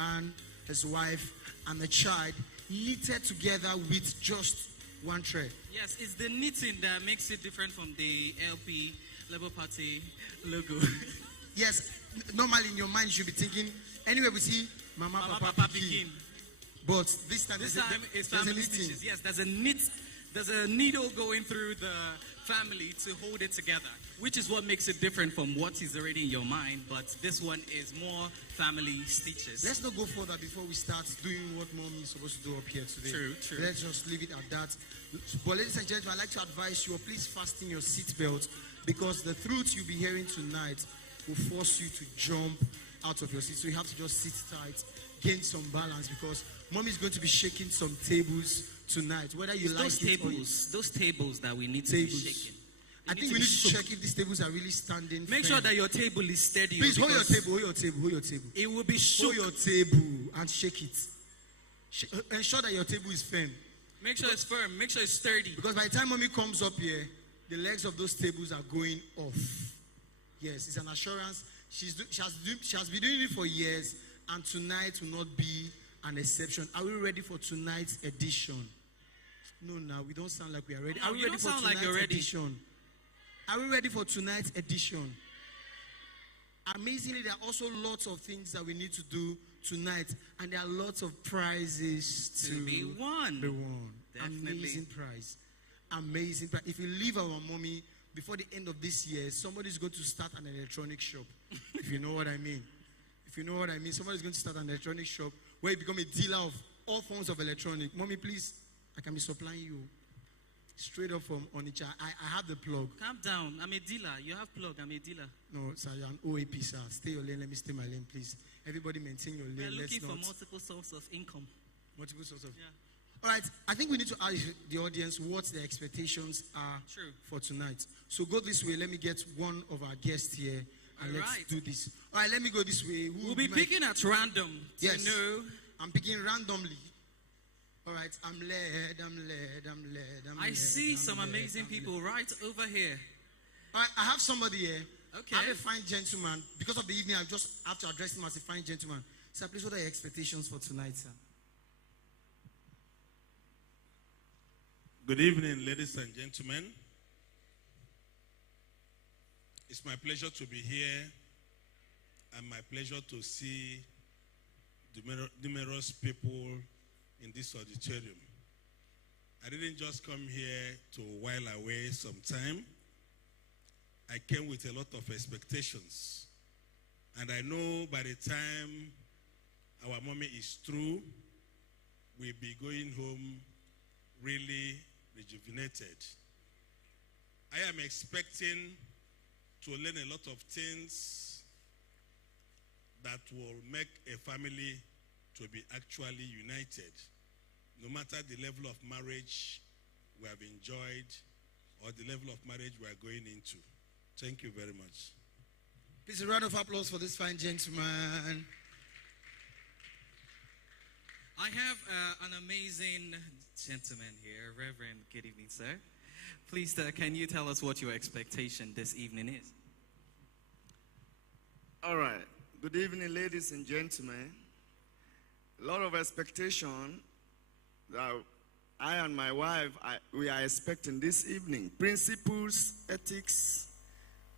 man, his wife, and the child knitted together with just one thread. Yes, it's the knitting that makes it different from the LP, Labour Party logo. Yes, normally in your mind you should be thinking, anywhere we see Mama, Papa, Pikin. But this time it's there's family a knitting. stitches. Yes, there's a needle going through the family to hold it together, which is what makes it different from what is already in your mind. But this one is more family stitches. Let's not go further before we start doing what Mommy is supposed to do up here today. True. Let's just leave it at that. But ladies and gentlemen, I'd like to advise you, please fasten your seatbelt, because the truth you'll be hearing tonight will force you to jump out of your seat. So you have to just sit tight, gain some balance, because Mommy is going to be shaking some tables tonight. Whether you like those tables that we need to be shaking. I think we need to check if these tables are really standing. Make sure that your table is steady. Please hold your table. It will be shook. Hold your table and shake it. Ensure that your table is firm. Make sure it's firm. Make sure it's sturdy. Because by the time Mommy comes up here, the legs of those tables are going off. Yes, it's an assurance. She has been doing it for years, and tonight will not be an exception. Are we ready for tonight's edition? No, we don't sound like we are ready. No, are we ready for tonight's edition? Are we ready for tonight's edition? Amazingly, there are also lots of things that we need to do tonight, and there are lots of prizes to be won. Definitely. Amazing prize. If you leave our Mommy before the end of this year, somebody's going to start an electronic shop. If you know what I mean. Somebody's going to start an electronic shop where you become a dealer of all forms of electronic. Mommy, please, I can be supplying you. Straight up from Onitsha. I have the plug. Calm down. I'm a dealer. You have plug. I'm a dealer. No, sir, you're an OAP, sir. Stay your lane. Let me stay my lane, please. Everybody maintain your lane. We're looking for multiple sources of income. Multiple sources of... Yeah. All right. I think we need to ask the audience what their expectations are for tonight. So go this way. Let me get one of our guests here. And let's do this. All right, let me go this way. We'll be picking at random. Yes. No. I'm picking randomly. All right, I'm led. I see some amazing people right over here. All right, I have somebody here. Okay. I have a fine gentleman. Because of the evening, I just have to address him as a fine gentleman. Sir, please, what are your expectations for tonight, sir? Good evening, ladies and gentlemen. It's my pleasure to be here, and my pleasure to see numerous people in this auditorium. I didn't just come here to while away some time. I came with a lot of expectations. And I know by the time our Mommy is through, we'll be going home really rejuvenated. I am expecting to learn a lot of things that will make a family to be actually united, no matter the level of marriage we have enjoyed or the level of marriage we are going into. Thank you very much. Please, a round of applause for this fine gentleman. I have an amazing gentleman here. Reverend, good evening, sir. Please, can you tell us what your expectation this evening is? All right. Good evening, ladies and gentlemen. A lot of expectation that I and my wife, we are expecting this evening. Principles, ethics,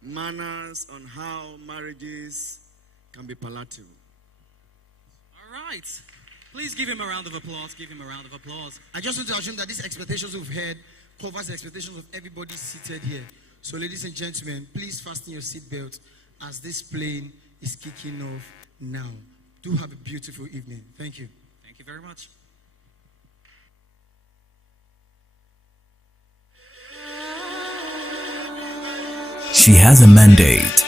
manners on how marriages can be palatable. All right. Please give him a round of applause. I just want to assume that these expectations we've heard covers the expectations of everybody seated here. So, ladies and gentlemen, please fasten your seatbelt as this plane is kicking off now. Do have a beautiful evening. Thank you. Thank you very much. She has a mandate.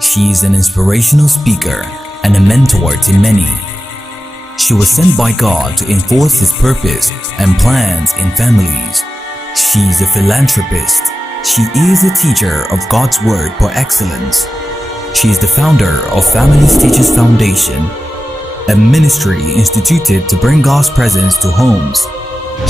She is an inspirational speaker and a mentor to many. She was sent by God to enforce His purpose and plans in families. She is a philanthropist. She is a teacher of God's Word for excellence. She is the founder of Family Stitches Foundation, a ministry instituted to bring God's presence to homes.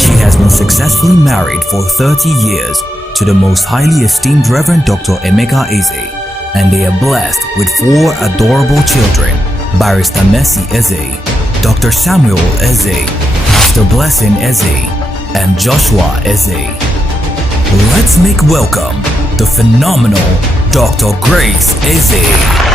She has been successfully married for 30 years to the most highly esteemed Reverend Dr. Emeka Eze, and they are blessed with 4 adorable children. Barrister Mercy Eze, Dr. Samuel Eze, Pastor Blessing Eze, and Joshua Eze. Let's make welcome the phenomenal Dr. Grace Eze.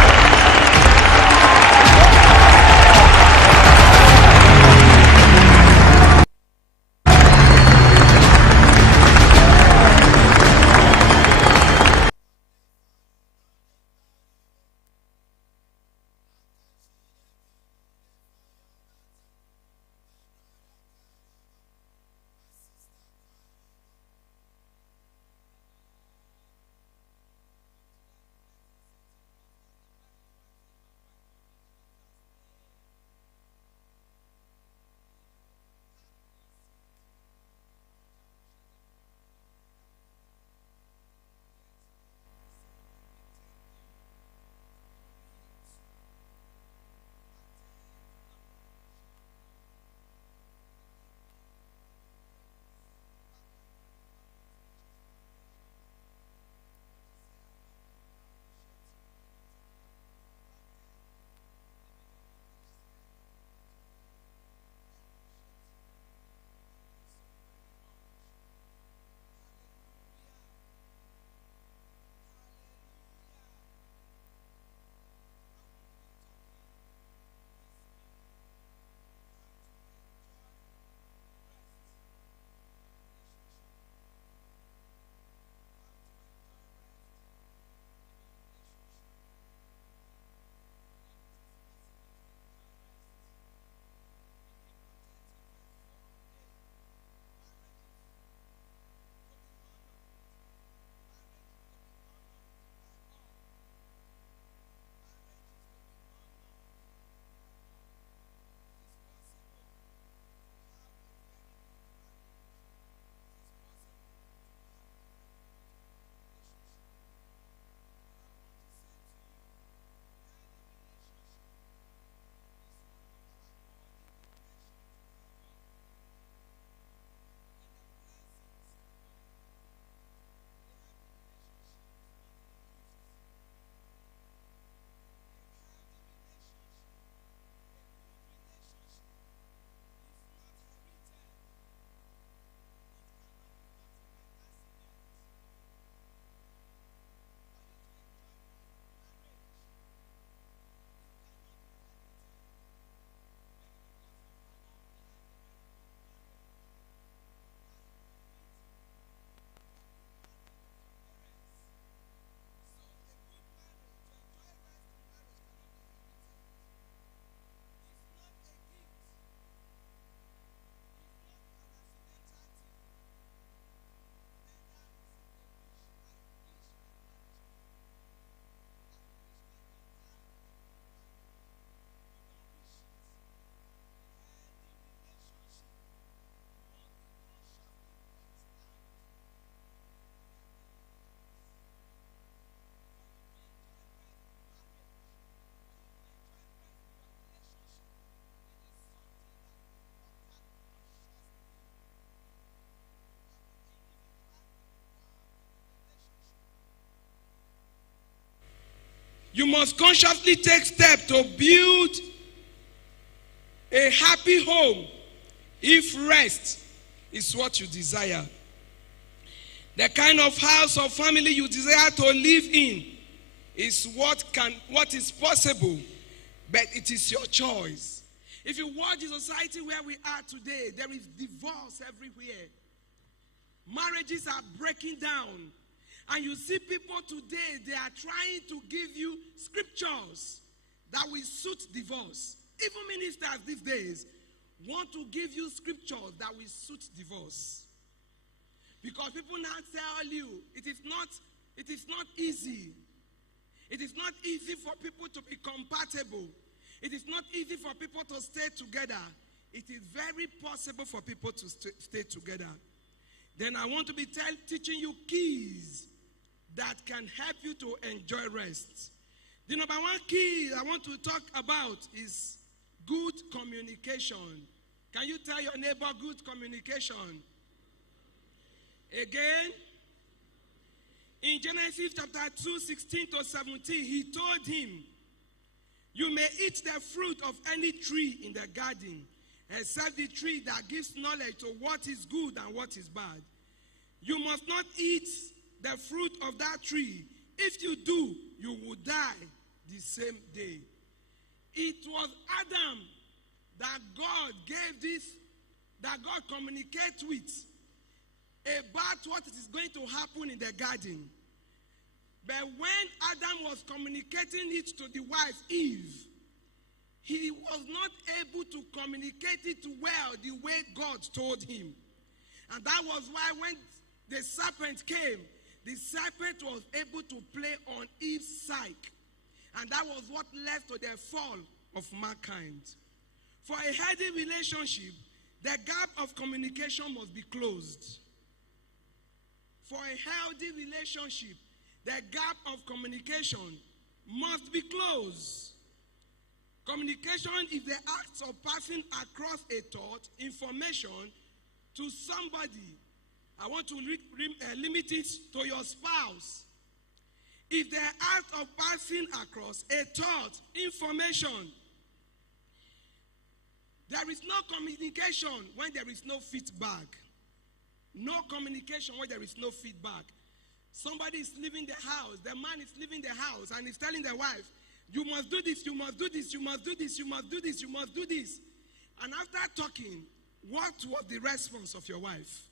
You must consciously take steps to build a happy home if rest is what you desire. The kind of house or family you desire to live in is what is possible, but it is your choice. If you watch the society where we are today, there is divorce everywhere. Marriages are breaking down. And you see people today, they are trying to give you scriptures that will suit divorce. Even ministers these days want to give you scriptures that will suit divorce. Because people now tell you it is not easy. It is not easy for people to be compatible. It is not easy for people to stay together. It is very possible for people to stay together. Then I want to be teaching you keys that can help you to enjoy rest. The number one key I want to talk about is good communication. Can you tell your neighbor good communication? Again, in Genesis chapter 2, 16 to 17, he told him, You may eat the fruit of any tree in the garden, except the tree that gives knowledge to what is good and what is bad. You must not eat the fruit of that tree. If you do, you will die the same day. It was Adam that God gave this, that God communicates with about what is going to happen in the garden. But when Adam was communicating it to the wife Eve, he was not able to communicate it well the way God told him. And that was why when the serpent came, the serpent was able to play on Eve's psyche. And that was what led to the fall of mankind. For a healthy relationship, the gap of communication must be closed. For a healthy relationship, the gap of communication must be closed. Communication is the act of passing across a thought, information to somebody. I want to limit it to your spouse. If the act of passing across a thought, information, there is no communication when there is no feedback. No communication when there is no feedback. Somebody is leaving the house, the man is leaving the house, and he's telling the wife, you must do this, you must do this, you must do this, you must do this, you must do this. And after talking, what was the response of your wife?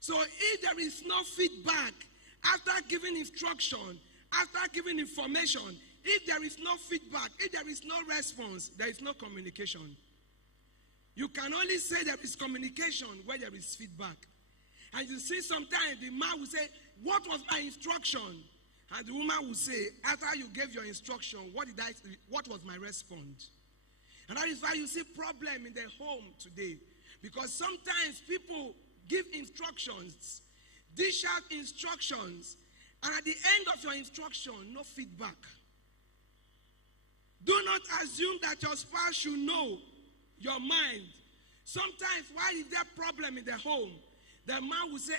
So if there is no feedback, after giving instruction, after giving information, if there is no feedback, if there is no response, there is no communication. You can only say there is communication where there is feedback. And you see sometimes the man will say, what was my instruction? And the woman will say, after you gave your instruction, what was my response? And that is why you see problem in the home today. Because sometimes people give instructions, dish out instructions, and at the end of your instruction, no feedback. Do not assume that your spouse should know your mind. Sometimes, why is there problem in the home? The man will say,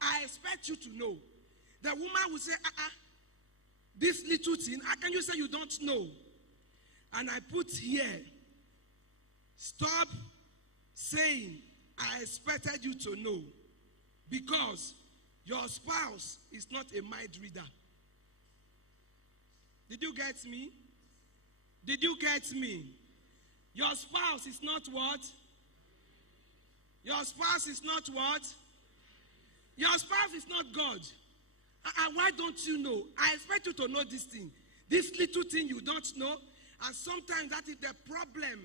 I expect you to know. The woman will say, this little thing, how can you say you don't know? And I put here, stop saying, I expected you to know. Because your spouse is not a mind reader. Did you get me? Did you get me? Your spouse is not what? Your spouse is not what? Your spouse is not God. Why don't you know? I expect you to know this thing. This little thing you don't know. And sometimes that is the problem.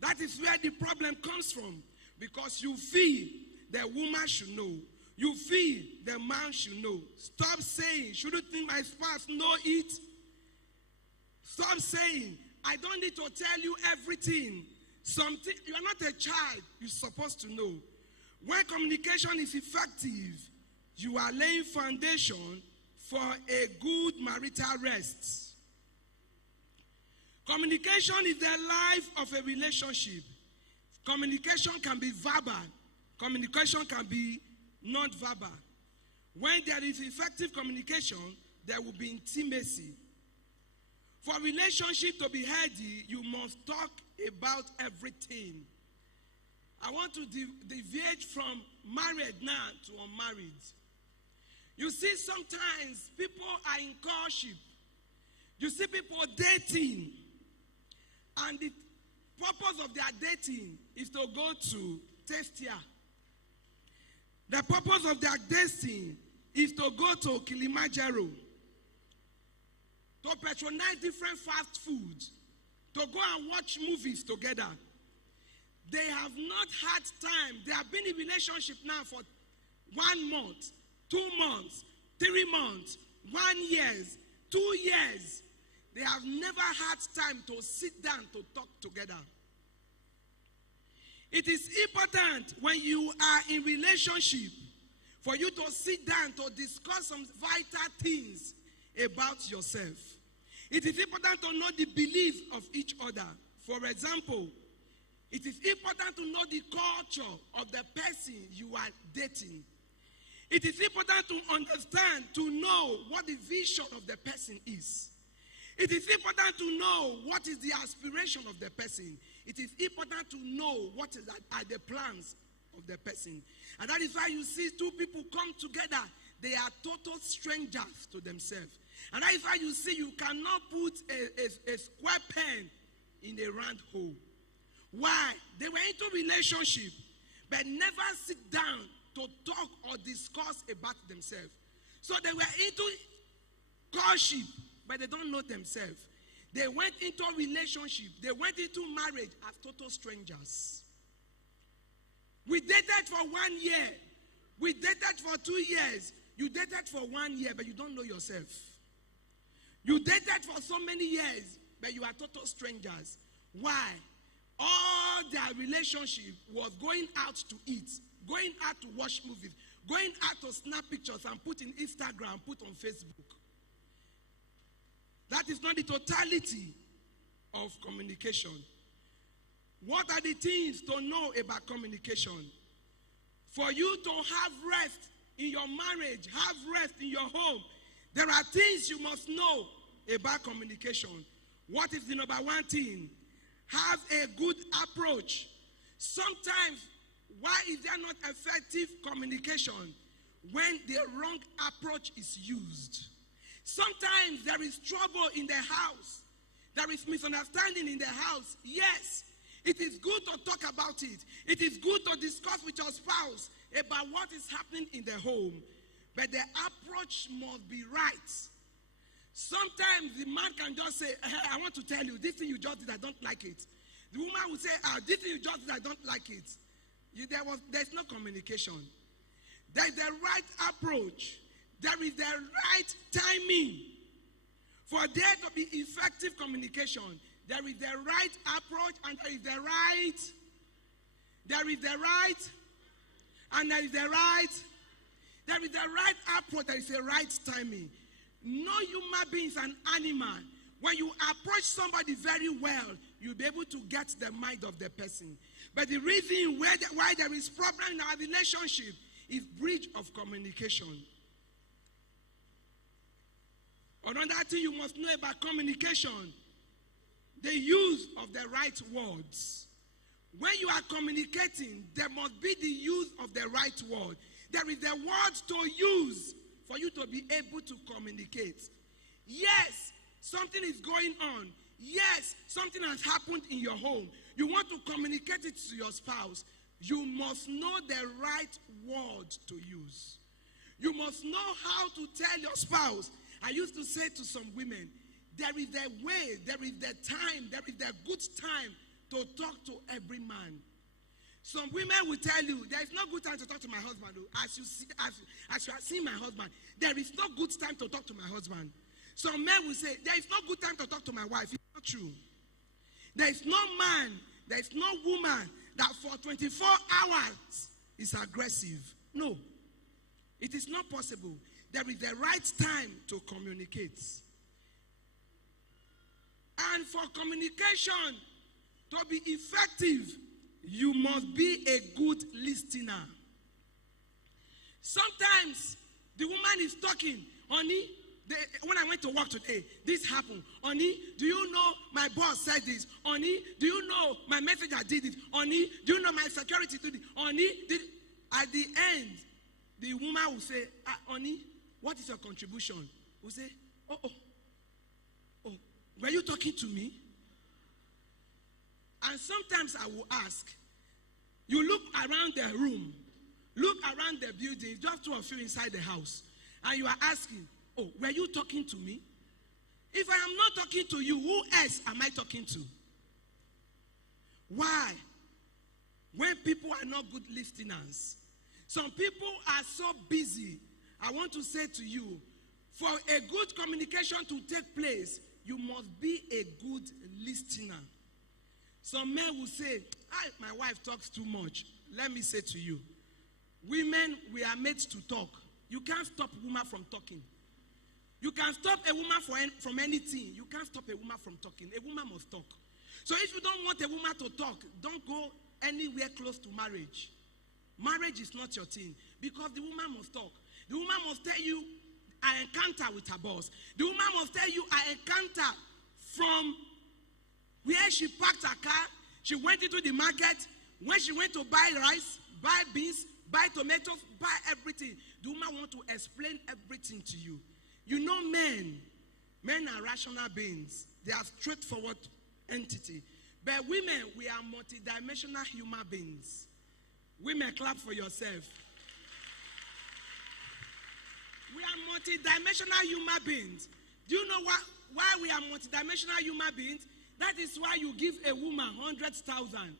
That is where the problem comes from. Because you feel the woman should know. You feel the man should know. Stop saying, shouldn't my spouse know it? Stop saying, I don't need to tell you everything. Something, you are not a child, you're supposed to know. When communication is effective, you are laying foundation for a good marital rest. Communication is the life of a relationship. Communication can be verbal. Communication can be non-verbal. When there is effective communication, there will be intimacy. For a relationship to be healthy, you must talk about everything. I want to deviate from married now to unmarried. You see, sometimes people are in courtship. You see people dating. And the purpose of their dating is to go to Testia. The purpose of their dating is to go to Kilimanjaro, to patronize different fast foods, to go and watch movies together. They have not had time. They have been in relationship now for 1 month, 2 months, 3 months, 1 year, 2 years. They have never had time to sit down to talk together. It is important when you are in relationship for you to sit down to discuss some vital things about yourself. It is important to know the beliefs of each other. For example, it is important to know the culture of the person you are dating. It is important to understand, to know what the vision of the person is. It is important to know what is the aspiration of the person. It is important to know what are the plans of the person. And that is why you see two people come together. They are total strangers to themselves. And that is why you see you cannot put a square pen in a round hole. Why? They were into relationship, but never sit down to talk or discuss about themselves. So they were into courtship, but they don't know themselves. They went into a relationship. They went into marriage as total strangers. We dated for 1 year. We dated for 2 years. You dated for 1 year, but you don't know yourself. You dated for so many years, but you are total strangers. Why? All their relationship was going out to eat, going out to watch movies, going out to snap pictures and put in Instagram, put on Facebook. That is not the totality of communication. What are the things to know about communication? For you to have rest in your marriage, have rest in your home, there are things you must know about communication. What is the number one thing? Have a good approach. Sometimes, why is there not effective communication? When the wrong approach is used. Sometimes there is trouble in the house. There is misunderstanding in the house. Yes, it is good to talk about it. It is good to discuss with your spouse about what is happening in the home. But the approach must be right. Sometimes the man can just say, hey, I want to tell you, this thing you just did, I don't like it. The woman will say, this thing you just did, I don't like it. There's no communication. There is the right approach. There is the right timing. For there to be effective communication, there is the right approach and there is the right approach, there is a right timing. No human being is an animal. When you approach somebody very well, you'll be able to get the mind of the person. But the reason why there is problem in our relationship is breach of communication. Another thing you must know about communication, the use of the right words. When you are communicating, there must be the use of the right word. There is the words to use for you to be able to communicate. Yes, something is going on. Yes, something has happened in your home. You want to communicate it to your spouse. You must know the right word to use. You must know how to tell your spouse. I used to say to some women, there is a way, there is the time, there is the good time to talk to every man. Some women will tell you, there is no good time to talk to my husband. As you are seeing my husband, there is no good time to talk to my husband. Some men will say, there is no good time to talk to my wife. It's not true. There is no man, there is no woman that for 24 hours is aggressive. No. It is not possible. There is the right time to communicate. And for communication to be effective, you must be a good listener. Sometimes the woman is talking, honey, when I went to work today, this happened. Honey, do you know my boss said this? Honey, do you know my messenger did it? Honey, do you know my security did it? Honey, at the end, the woman will say, honey, what is your contribution? We'll say, oh, were you talking to me? And sometimes I will ask, you look around the room, look around the building, just two of you inside the house, and you are asking, oh, were you talking to me? If I am not talking to you, who else am I talking to? Why? When people are not good listeners. Some people are so busy. I want to say to you, for a good communication to take place, you must be a good listener. Some men will say, my wife talks too much. Let me say to you, women, we are made to talk. You can't stop a woman from talking. You can stop a woman from anything. You can't stop a woman from talking. A woman must talk. So if you don't want a woman to talk, don't go anywhere close to marriage. Marriage is not your thing because the woman must talk. The woman must tell you, I encounter with her boss. The woman must tell you, I encounter From where she parked her car, she went into the market. When she went to buy rice, buy beans, buy tomatoes, buy everything, the woman want to explain everything to you. You know men are rational beings. They are straightforward entity. But women, we are multidimensional human beings. Women, clap for yourself. We are multidimensional human beings. Do you know why we are multidimensional human beings? That is why you give a woman 100,000.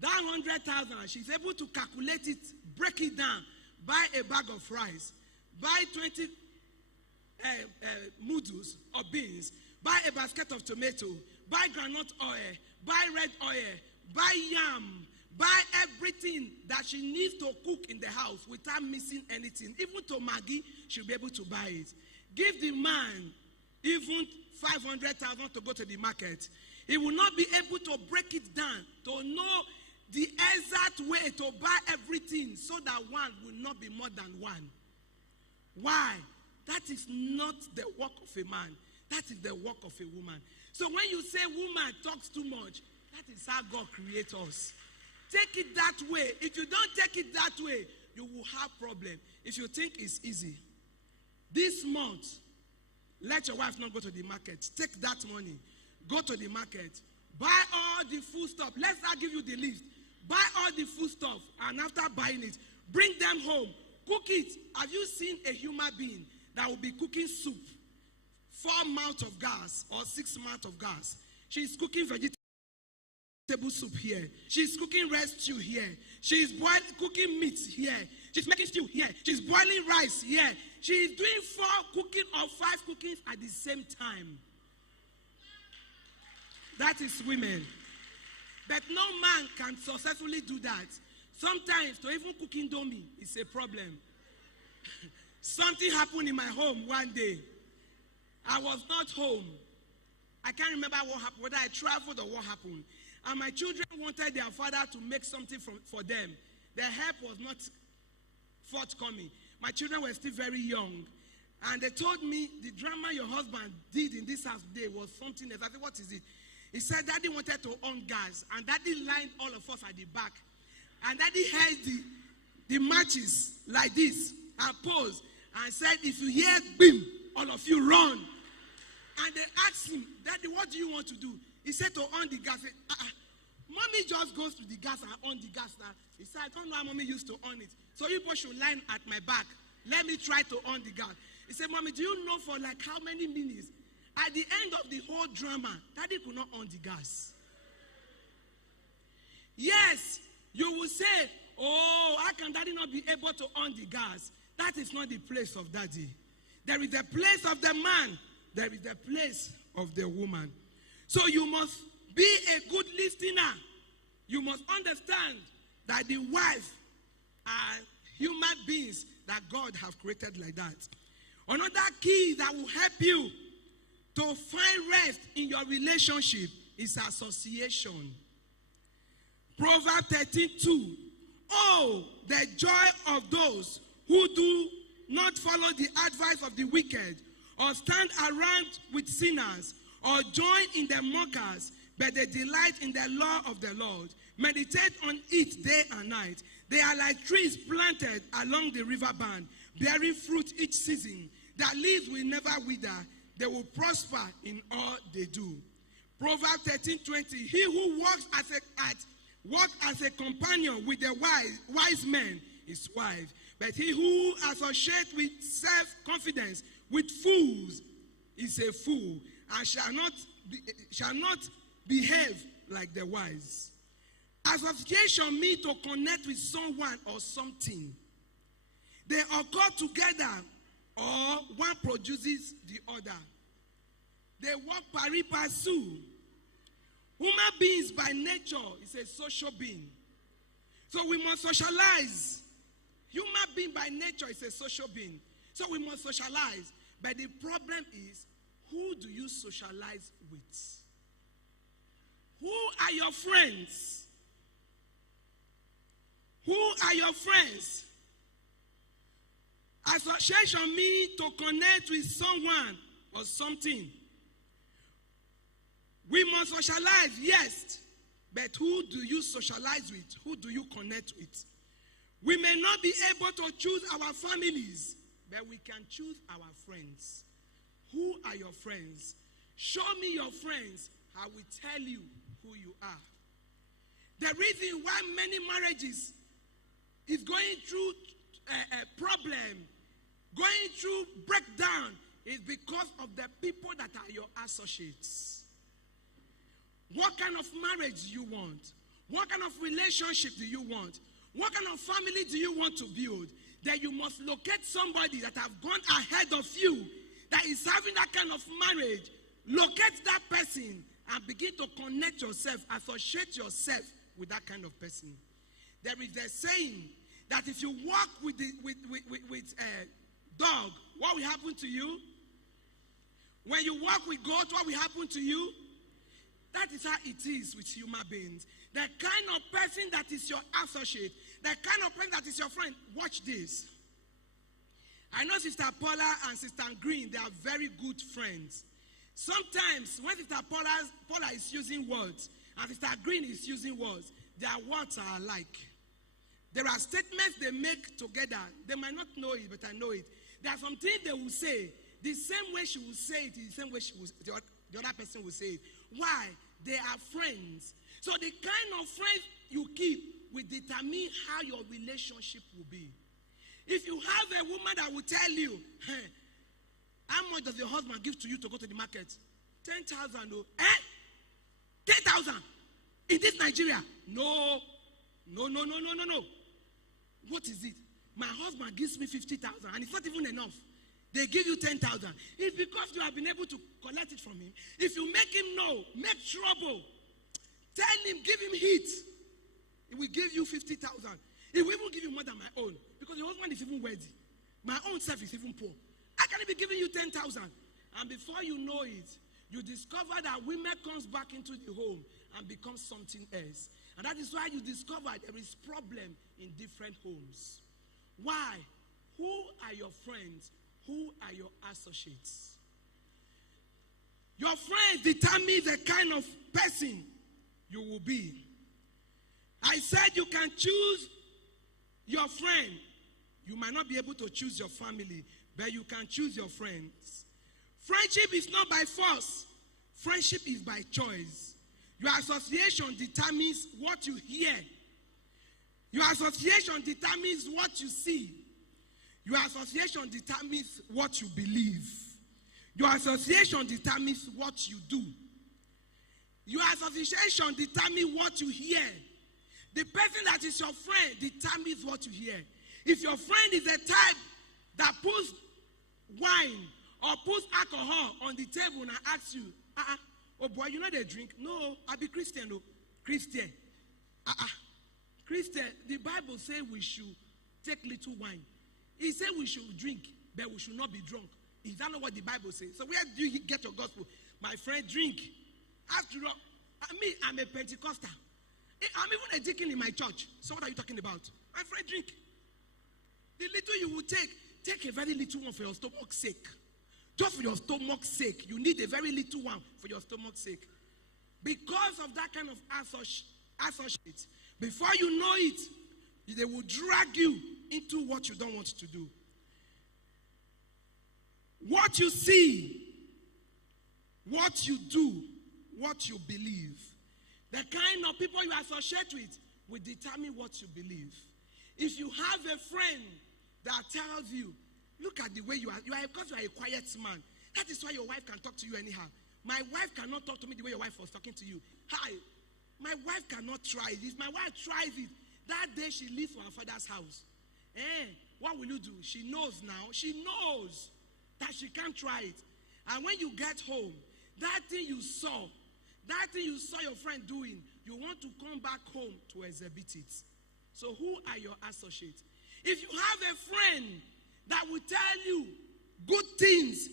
That 100,000, she's able to calculate it, break it down, buy a bag of rice, buy 20 noodles or beans, buy a basket of tomato, buy groundnut oil, buy red oil, buy yam, buy everything that she needs to cook in the house without missing anything. Even to Maggie, she'll be able to buy it. Give the man even 500,000 to go to the market. He will not be able to break it down, to know the exact way to buy everything so that one will not be more than one. Why? That is not the work of a man. That is the work of a woman. So when you say woman talks too much, that is how God creates us. Take it that way. If you don't take it that way, you will have problem. If you think it's easy, this month, let your wife not go to the market. Take that money. Go to the market. Buy all the food stuff. Let's not give you the list. Buy all the food stuff. And after buying it, bring them home. Cook it. Have you seen a human being that will be cooking soup? 4 mouths of gas or 6 mouths of gas. She's cooking vegetable soup here. She's cooking red stew here. She's cooking meat here. She's making stew here. She's boiling rice here. She's doing 4 cooking or 5 cookings at the same time. That is women. But no man can successfully do that. Sometimes to even cook indomie is a problem. Something happened in my home one day. I was not home. I can't remember what happened, whether I traveled or what happened. And my children wanted their father to make something for them. Their help was not forthcoming. My children were still very young. And they told me, the drama your husband did in this house today was something else. I said, what is it? He said, Daddy wanted to on gas. And Daddy lined all of us at the back. And Daddy held the matches like this and posed and said, if you hear bim, all of you run. And they asked him, Daddy, what do you want to do? He said to on the gas. Said, Mommy just goes to the gas and on the gas now. He said, I don't know how Mommy used to on it. So you both should line at my back. Let me try to on the gas. He said, Mommy, do you know for like how many minutes? At the end of the whole drama, Daddy could not on the gas. Yes, you will say, oh, how can Daddy not be able to on the gas? That is not the place of Daddy. There is the place of the man. There is the place of the woman. So you must be a good listener. You must understand that the wife are human beings that God have created like that. Another key that will help you to find rest in your relationship is association. Proverbs 13:2. Oh, the joy of those who do not follow the advice of the wicked, or stand around with sinners, or join in the mockers, but they delight in the law of the Lord. Meditate on it day and night. They are like trees planted along the riverbank, bearing fruit each season. Their leaves will never wither. They will prosper in all they do. Proverbs 13:20. He who walks as a companion with the wise men is wise. But he who associates with self-confidence with fools is a fool, and shall not behave like the wise. Association means to connect with someone or something. They occur together, or one produces the other. They work pari passu. Human beings by nature is a social being. So we must socialize. Human being by nature is a social being. So we must socialize. But the problem is, who do you socialize with? Who are your friends? Who are your friends? Association means to connect with someone or something. We must socialize, yes. But who do you socialize with? Who do you connect with? We may not be able to choose our families, but we can choose our friends. Who are your friends? Show me your friends. I will tell you who you are. The reason why many marriages is going through a problem, going through breakdown, is because of the people that are your associates. What kind of marriage do you want? What kind of relationship do you want? What kind of family do you want to build? Then you must locate somebody that have gone ahead of you, that is having that kind of marriage. Locate that person and begin to connect yourself, associate yourself with that kind of person. There is a saying that if you walk with a dog, what will happen to you? When you walk with God, what will happen to you? That is how it is with human beings. The kind of person that is your associate, the kind of person that is your friend. Watch this. I know Sister Paula and Sister Green, they are very good friends. Sometimes when Sister Paula is using words and Sister Green is using words, their words are alike. There are statements they make together. They might not know it, but I know it. There are some things they will say. The same way she will say it is the same way the other person will say it. Why? They are friends. So the kind of friends you keep will determine how your relationship will be. If you have a woman that will tell you, hey, how much does your husband give to you to go to the market? 10,000. Oh. 10,000 in this Nigeria? No. What is it? My husband gives me 50,000 and it's not even enough. They give you 10,000. It's because you have been able to collect it from him. If you make him know, make trouble, tell him, give him heat, he will give you 50,000. He will even give you more than my own because your husband is even wealthy. My own self is even poor. I can be giving you 10,000. And before you know it, you discover that women comes back into the home and becomes something else. And that is why you discover there is problem in different homes. Why? Who are your friends? Who are your associates? Your friends determine the kind of person you will be. I said you can choose your friend. You might not be able to choose your family, but you can choose your friends. Friendship is not by force. Friendship is by choice. Your association determines what you hear. Your association determines what you see. Your association determines what you believe. Your association determines what you do. Your association determines what you hear. The person that is your friend determines what you hear. If your friend is a type that puts wine or puts alcohol on the table and asks you, oh boy, you know they drink? No, I be Christian. No. Christian. Christian, the Bible says we should take little wine. It said we should drink, but we should not be drunk. Is that not what the Bible says? So where do you get your gospel? My friend, drink. After all, I'm a Pentecostal. I'm even a deacon in my church. So what are you talking about? My friend, drink. The little you will take a very little one for your stomach's sake. Just for your stomach's sake. You need a very little one for your stomach's sake. Because of that kind of associate, before you know it, they will drag you into what you don't want to do. What you see, what you do, what you believe, the kind of people you associate with will determine what you believe. If you have a friend that tells you, look at the way you are because you are a quiet man. That is why your wife can talk to you anyhow. My wife cannot talk to me the way your wife was talking to you. Hi, my wife cannot try it. If my wife tries it, that day she leaves for her father's house. What will you do? She knows now. She knows that she can't try it. And when you get home, that thing you saw your friend doing, you want to come back home to exhibit it. So who are your associates? If you have a friend that will tell you good things